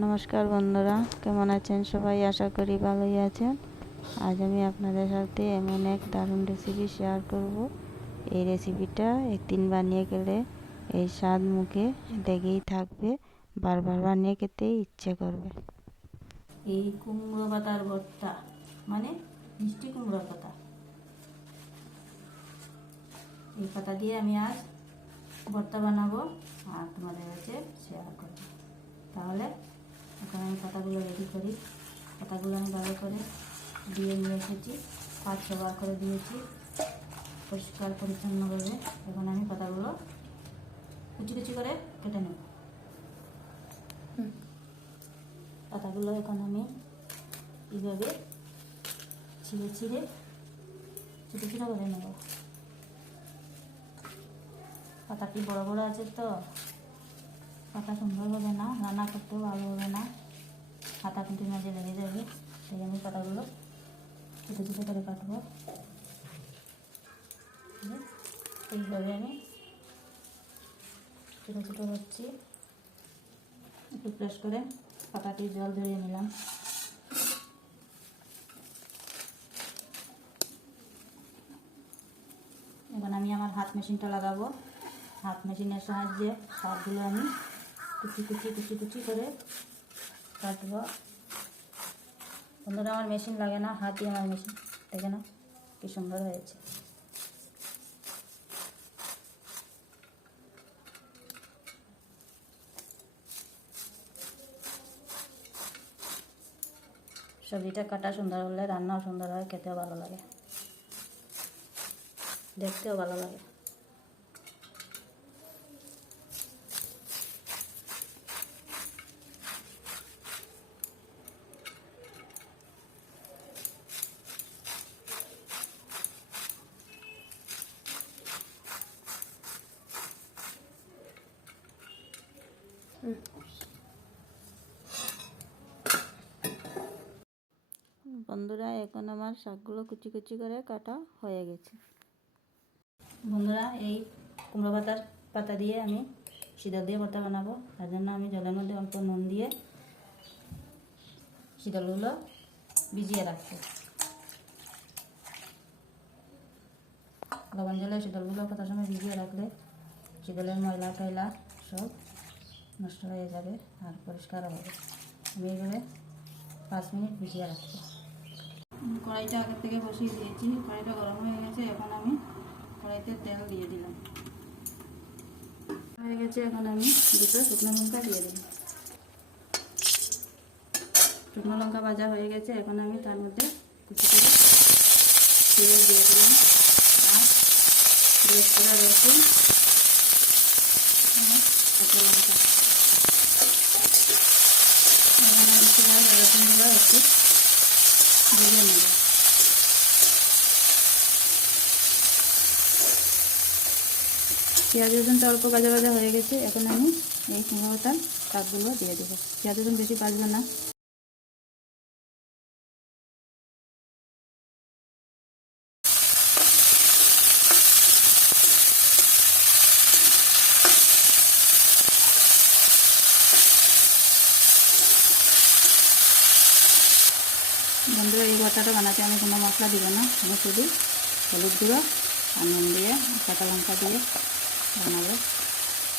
নমস্কার বন্ধুরা, কেমন আছেন সবাই? আশা করি ভালোই আছেন। আজ আমি আপনাদের সাথে এমন এক দারুণ রেসিপি শেয়ার করব। এই রেসিপিটা একদিন বানিয়ে গেলে এই স্বাদ মুখে লেগেই থাকবে, বারবার বানিয়ে খেতে ইচ্ছে করবে। এই কুমড়ো পাতার ভর্তা মানে মিষ্টি কুমড়োর পাতা, এই পাতা দিয়ে আমি আজ ভর্তা বানাবো আর তোমাদের কাছে শেয়ার করব। তাহলে এখন আমি পাতাগুলো রেডি করি। পাতাগুলো আমি ভালো করে দিয়ে নিয়ে এসেছি, 5-6 বার করে দিয়েছি পরিষ্কার পরিচ্ছন্নভাবে। এখন আমি পাতাগুলো কুচি কুচি করে কেটে নেব। পাতাগুলো এখন আমি এইভাবে ছিঁড়ে ছিঁড়ে ছোটো ছোটো করে নেব। পাতাটি বড় বড় আছে তো পাতা সুন্দর হবে না, রান্না করতেও ভালো হবে না, হাতা খুঁটির মাঝে লেগে যাবে। তাই আমি পাতাগুলো ছোটো ছোটো করে কাটবো। এইভাবে আমি ছোটো ছোটো করছি। একটু প্রেস করে পাতাটি জল ঝরিয়ে নিলাম। এখন আমি আমার হাত মেশিনটা লাগাবো। হাত মেশিনের সাহায্যে শাকগুলো আমি কুচি কুচি কুচি কুচি করে কাটবো। বন্ধুরা, আমার মেশিন লাগে না, হাতই আমার মেশিন। দেখে না কি সুন্দর হয়েছে। সবজিটা কাটা সুন্দর হলে রান্নাও সুন্দর হয়, খেতেও ভালো লাগে, দেখতেও ভালো লাগে। বন্ধুরা, এখন আমার শাকগুলো কুচি কুচি করে কাটা হয়ে গেছে। বন্ধুরা, এই কুমড়ো পাতার পাতা দিয়ে আমি শীতল দিয়ে ভর্তা বানাবো। তার জন্য আমি জলের মধ্যে অল্প নুন দিয়ে শীতলগুলো ভিজিয়ে রাখবো। লবণ জলে শীতলগুলো কত সময় ভিজিয়ে রাখলে শীতলের ময়লা টয়লা সব নষ্ট হয়ে যাবে আর পরিষ্কার হবে। আমি এভাবে 5 মিনিট ভিজিয়ে রাখবো। কড়াইটা আগের থেকে বসিয়ে দিয়েছি, কড়াইটা গরম হয়ে গেছে। এখন আমি কড়াইতে তেল দিয়ে দিলাম, হয়ে গেছে। এখন আমি 2টো শুকনো লঙ্কা দিয়ে দিলাম। শুকনো লঙ্কা ভাজা হয়ে গেছে। এখন আমি তার মধ্যে কুচি করে পেঁয়াজ দিয়ে দিলাম আর বেশ করা রসুন আর কাঁচা লঙ্কা। এখন আমি রসুনগুলো একটু ভেজে নেব। পেঁয়াজ রসুনটা অল্প ভাজা ভাজা হয়ে গেছে। এখন আমি এই কুমড়ো পাতার শাকগুলো দিয়ে দেবো। পেঁয়াজ রসুন বেশি ভাজবে না। বন্ধুরা, এই ভর্তাটা বানাতে আমি কোনো মশলা দিব না, আমি শুধু হলুদ গুঁড়ো আর নুন দিয়ে কাঁচা লঙ্কা দিয়ে বানাবো।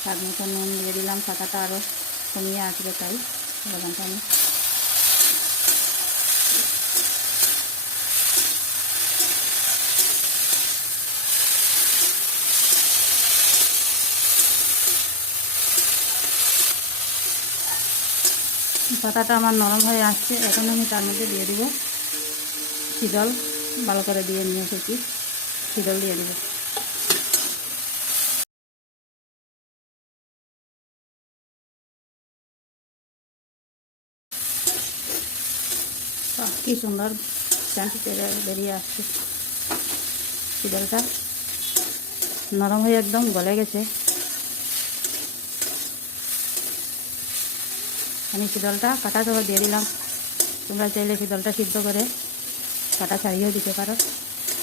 স্বাদ মতো নুন দিয়ে দিলাম, পাতাটা আরও কমিয়ে আসবে, তাই লবণটা আমি পাতাটা আমার নরম হয়ে আসছে। এখন আমি তার মধ্যে দিয়ে দিব শীতল, ভালো করে দিয়ে নিয়ে এসেছি, শীতল দিয়ে দিব। কি সুন্দর চাঁটি বেরিয়ে আসছে। শীতলটা নরম হয়ে একদম গলে গেছে। আমি শীতলটা কাটা সহ দিয়ে দিলাম। তোমরা চাইলে শীতলটা সিদ্ধ করে কাটা ছাড়িয়েও দিতে পারো।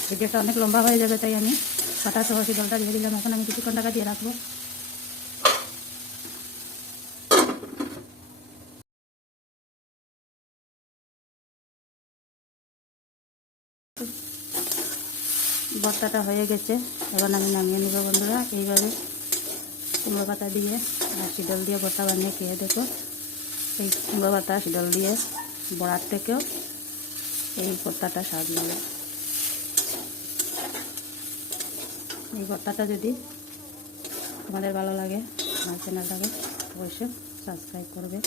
ভিডিওটা অনেক লম্বা হয়ে যাবে, তাই আমি কাটা সহ শীতলটা দিয়ে দিলাম। এখন আমি কিছুক্ষণ টাকা দিয়ে রাখবো। ভর্তাটা হয়ে গেছে, এখন আমি নামিয়ে নেব বন্ধুরা। এইভাবে কুমড়ো পাতা দিয়ে আর শিডল দিয়ে ভর্তা বানিয়ে খেয়ে দেখো। এই কুমড়ো পাতা শিডল দিয়ে বড়ার থেকেও এই ভর্তাটা স্বাদ লাগে। এই ভর্তাটা যদি তোমাদের ভালো লাগে, আমার চ্যানেলটাকে অবশ্যই সাবস্ক্রাইব করবে।